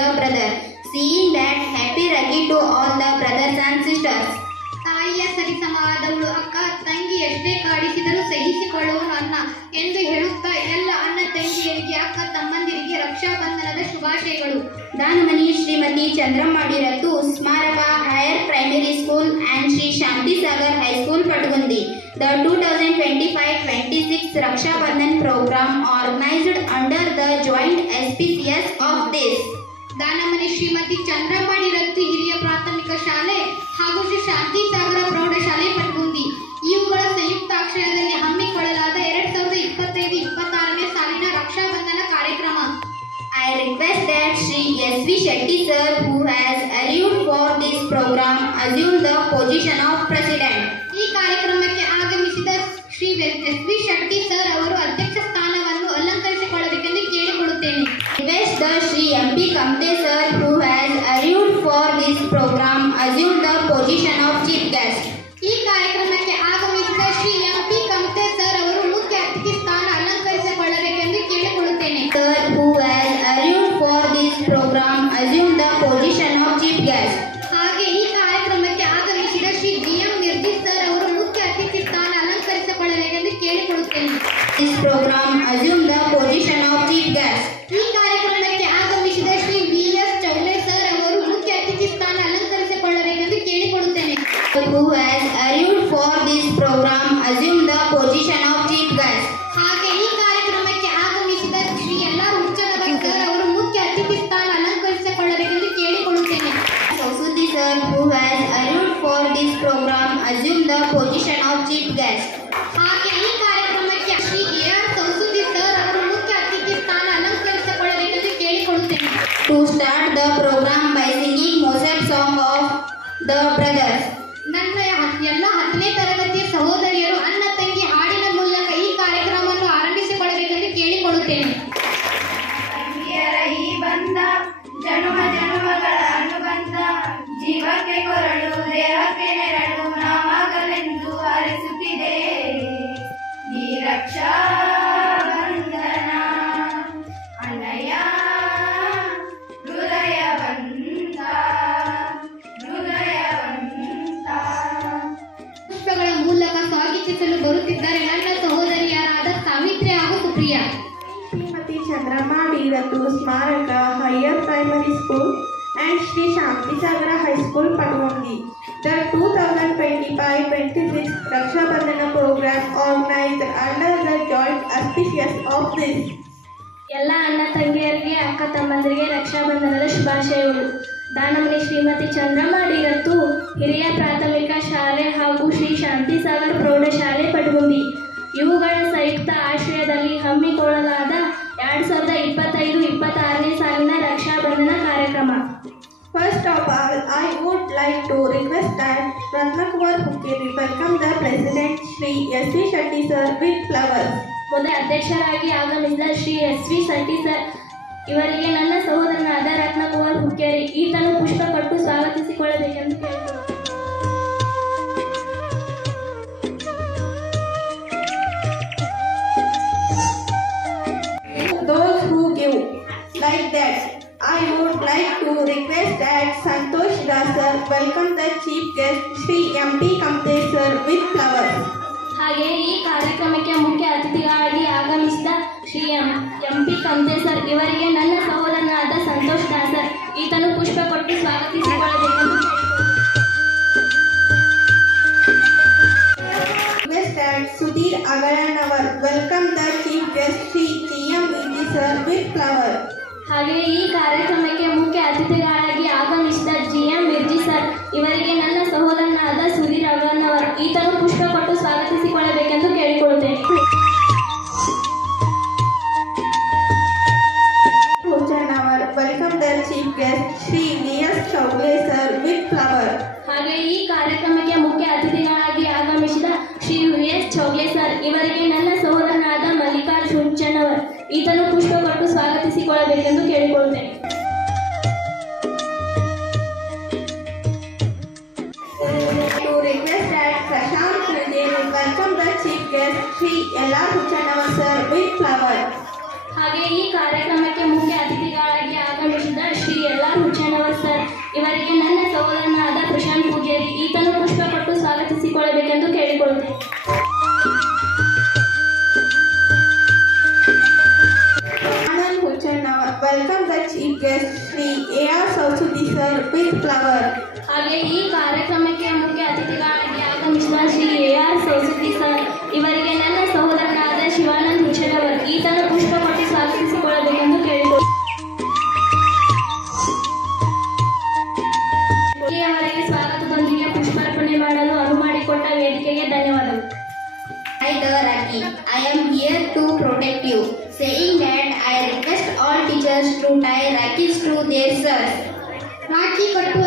the brother. Seeing that, happy Rakhi to all the brothers and sisters. ತಾಯಿಯ ಸರಿಸಮಾದವಳು ಅಕ್ಕ ತಂಗಿ ಎಷ್ಟೇ ಕಾಡಿಸಿದರೂ ಸಹಿಸಿಕೊಳ್ಳುವನು ಅನ್ನ ಎಂದು ಹೇಳುತ್ತಾ ಎಲ್ಲ ಅಣ್ಣ ತಂಗಿಯರಿಗೆ ಅಕ್ಕ ತಮ್ಮಂದಿರಿಗೆ ರಕ್ಷಾಬಂಧನದ ಶುಭಾಶಯಗಳು ದಾನಮನಿ ಶ್ರೀಮತಿ ಚಂದ್ರಮ್ಮಾಡಿ ರತ್ತು ಸ್ಮಾರಕ higher primary school and Shri Shanti Sagar high school Patagundi The 2025-26 organised under the joint S P C S of this. Danamani Shrimati Chandramani Rattu ಹಿರಿಯ ಪ್ರಾಥಮಿಕ ಶಾಲೆ ಹಾಗೂ ಶ್ರೀ ಶಾಂತಿ ಸಾಗರ ಪ್ರೌಢಶಾಲೆ ಪಟ್ಗುಂದಿ ಇವುಗಳ ಸಂಯುಕ್ತಾಶ್ರಯದಲ್ಲಿ ಹಮ್ಮಿಕೊಳ್ಳಲಾದ ಎರಡ್ ಸಾವಿರದ ಇಪ್ಪತ್ತೈದು ಇಪ್ಪತ್ತಾರನೇ ಸಾಲಿನ ರಕ್ಷಾಬಂಧನ ಕಾರ್ಯಕ್ರಮ I request that Shri S V Shetty sir who has alluded for this programme assume the position of president. ಈ ಕಾರ್ಯಕ್ರಮಕ್ಕೆ ಆಗಮಿಸಿದ Shri S V assume the position of chief guest. ಈ ಕಾರ್ಯಕ್ರಮಕ್ಕೆ ಆಗಮಿಸಿದ Shri B S Chaule sir ಅವರು ಮುಖ್ಯ ಅತಿಥಿ ಸ್ಥಾನ ಅಲಂಕರಿಸಿಕೊಳ್ಳಬೇಕೆಂದು ಕೇಳಿಕೊಳ್ಳುತ್ತೇನೆ Sir who has arrived for this program assume the position of chief guest. ಹಾಗೆ ಈ ಕಾರ್ಯಕ್ರಮಕ್ಕೆ ಆಗಮಿಸಿದ ಶ್ರೀ ಎಲ್ಲ ಹುಚ್ಚನಗರ್ ಸರ್ ಅವರು ಮುಖ್ಯ ಅತಿಥಿ ಸ್ಥಾನ ಅಲಂಕರಿಸಿಕೊಳ್ಳಬೇಕೆಂದು sir who has arrived for this program assume the position the brothers. Ratu ಸ್ಮಾರಕ higher primary school and Sri high school Sagara High School, Patwandi. The 2025-26 Raksha Bandhana program organized under the joint auspicious of this. ಎಲ್ಲ ಅಣ್ಣ ತಂಗಿಯರಿಗೆ ಅಕ್ಕ ತಮ್ಮಂದಿರಿಗೆ ರಕ್ಷಾಬಂಧನದ ಶುಭಾಶಯಗಳು ದಾನಮನಿ ಶ್ರೀಮತಿ ಚಂದ್ರಮಾಡಿ ಇವತ್ತು ಹಿರಿಯ ಪ್ರಾಥಮಿಕ ಶಾಲೆ ಹಾಗೂ ಶ್ರೀ ಶಾಂತಿಸಾಗರ್ ಪ್ರೌಢಶಾಲೆ ಪಟಗುಂದಿ ಇವುಗಳ ಸಂಯುಕ್ತ ಆಶ್ರಯದಲ್ಲಿ ಹಮ್ಮಿಕೊಳ್ಳಲಾದ ಎರಡು ಸಾವಿರದ ಇಪ್ಪತ್ತೈದು ಇಪ್ಪತ್ತಾರನೇ ಸಾಲಿನ ರಕ್ಷಾಬಂಧನ ಕಾರ್ಯಕ್ರಮ. First of all I would like to request request Ratnakumar Hukkeri welcome the president Shri S V Shetty sir with flowers ಮೊದಲ ಅಧ್ಯಕ್ಷರಾಗಿ ಆಗಮಿಸಿದ Shri S V Shetty sir ಇವರಿಗೆ ನನ್ನ ಸಹೋದರನಾದ ರತ್ನಕುಮಾರ್ ಹುಕ್ಕೇರಿ ಈತನು ಪುಷ್ಪ ಕೊಟ್ಟು ಸ್ವಾಗತಿಸಿಕೊಳ್ಳಬೇಕೆಂದು ಕೇಳಿಕೊಳ್ಳುತ್ತೇನೆ Santosh Dasar welcome the chief guest Sri M.P. Kamte sir with flowers. ಹಾಗೆ ಈ ಕಾರ್ಯಕ್ರಮಕ್ಕೆ ಮುಖ್ಯ ಅತಿಥಿಗಳಾಗಿ ಆಗಮಿಸಿದ Shri M M P Kante sir ಇವರಿಗೆ ನನ್ನ ಸಹೋದರನಾದ ಸಂತೋಷ್ ದಾಸರ್ ಈತನು ಪುಷ್ಪ ಕೊಟ್ಟು ಸ್ವಾಗತಿಸಿಕೊಳ್ಳಬೇಕೆಂದು that Sudhir Agaranawar welcome the chief guest Sri G.M. Indi sir with flowers. ಹಾಗೆ ಈ ಕಾರ್ಯಕ್ರಮಕ್ಕೆ ಮುಖ್ಯ ಅತಿಥಿಗಳಾಗಿ ಆಗಮಿಸಿದ ಜಿ ಎಂ ಸರ್ ಇವರಿಗೆ ನನ್ನ ಸಹೋದರನಾದ ಸುಧೀರ್ ಅವರನ್ನವರ ಈತನು ಪುಷ್ಪ ಕೊಟ್ಟು ಸ್ವಾಗತಿಸಿಕೊಳ್ಳಬೇಕೆಂದು ಕೇಳಿಕೊಳ್ಳುತ್ತೇನೆ. Welcome the chief guest Shri V S sir with flowers. ಹಾಗೆ ಈ ಕಾರ್ಯಕ್ರಮಕ್ಕೆ ಮುಖ್ಯ ಅತಿಥಿಗಳಾಗಿ ಆಗಮಿಸಿದ Shri V S Chougle sir ಇವರಿಗೆ ನನ್ನ ಸಹೋದರನಾದ ಮಲ್ಲಿಕಾರ್ಜುನ್ ಚನ್ನವರ್ ಈತನು ಪುಷ್ಪ ಕೊಟ್ಟು ಸ್ವಾಗತಿಸಿಕೊಳ್ಳಬೇಕೆಂದು ಕೇಳಿಕೊಳ್ಳುತ್ತೇನೆ. Prashant Prade will welcome the Shri ಎಲ್ಲಾ ಹುಚ್ಚಣ್ಣವ ಸರ್ ವಿತ್ ಫ್ಲವರ್ ಹಾಗೆ ಈ ಕಾರ್ಯಕ್ರಮಕ್ಕೆ ಮುಖ್ಯ ಅತಿಥಿಗಳಾಗಿ ಆಗಮಿಸಿದ ಶ್ರೀ ಎಲ್ಲಾ ಹುಚ್ಚಣ್ಣವ ಸರ್ ಇವರಿಗೆ ನನ್ನ ಸೋದರನಾದ ಪ್ರಶಾಂತ್ ಪೂಜಾರಿ ಈತನು ಪುಷ್ಪ ಕೊಟ್ಟು ಸ್ವಾಗತಿಸಿಕೊಳ್ಳಬೇಕೆಂದು ಕೇಳಿಕೊಳ್ಳುತ್ತೇನೆ. Anand Huchchannava welcome the chief guest Shri A R Sausudi sir with flower ಹಾಗೆ ಈ ಕಾರ್ಯಕ್ರಮಕ್ಕೆ ಮುಖ್ಯ ಅತಿಥಿಗಳಾಗಿ ಆಗಮಿಸಿದ ಶ್ರೀ ಎ ಆರ್ ಸೌಸತಿ ಸರ್ ಇವರಿಗೆ ನನ್ನ ಸಹೋದರನಾದ ಶಿವಾನಂದ್ ಹುಚ್ಚನವರ್ ಈತನ ಪುಷ್ಪ ಕೊಟ್ಟು ಸ್ವಾಗತಿಸಿಕೊಳ್ಳಬೇಕೆಂದು ಕೇಳಿಕೊಳ್ಳುತ್ತೇನೆ ಇಲ್ಲಿಯವರೆಗೆ ಸ್ವಾಗತದೊಂದಿಗೆ ಪುಷ್ಪಾರ್ಪಣೆ ಮಾಡಲು ಅನುವು ಮಾಡಿಕೊಟ್ಟ ವೇದಿಕೆಗೆ ಧನ್ಯವಾದಗಳು Hi there, Raki. I am here to protect you. Saying that, I request all teachers to tie Rakis to their sirs. Rakhi ಕಟ್ಟುವ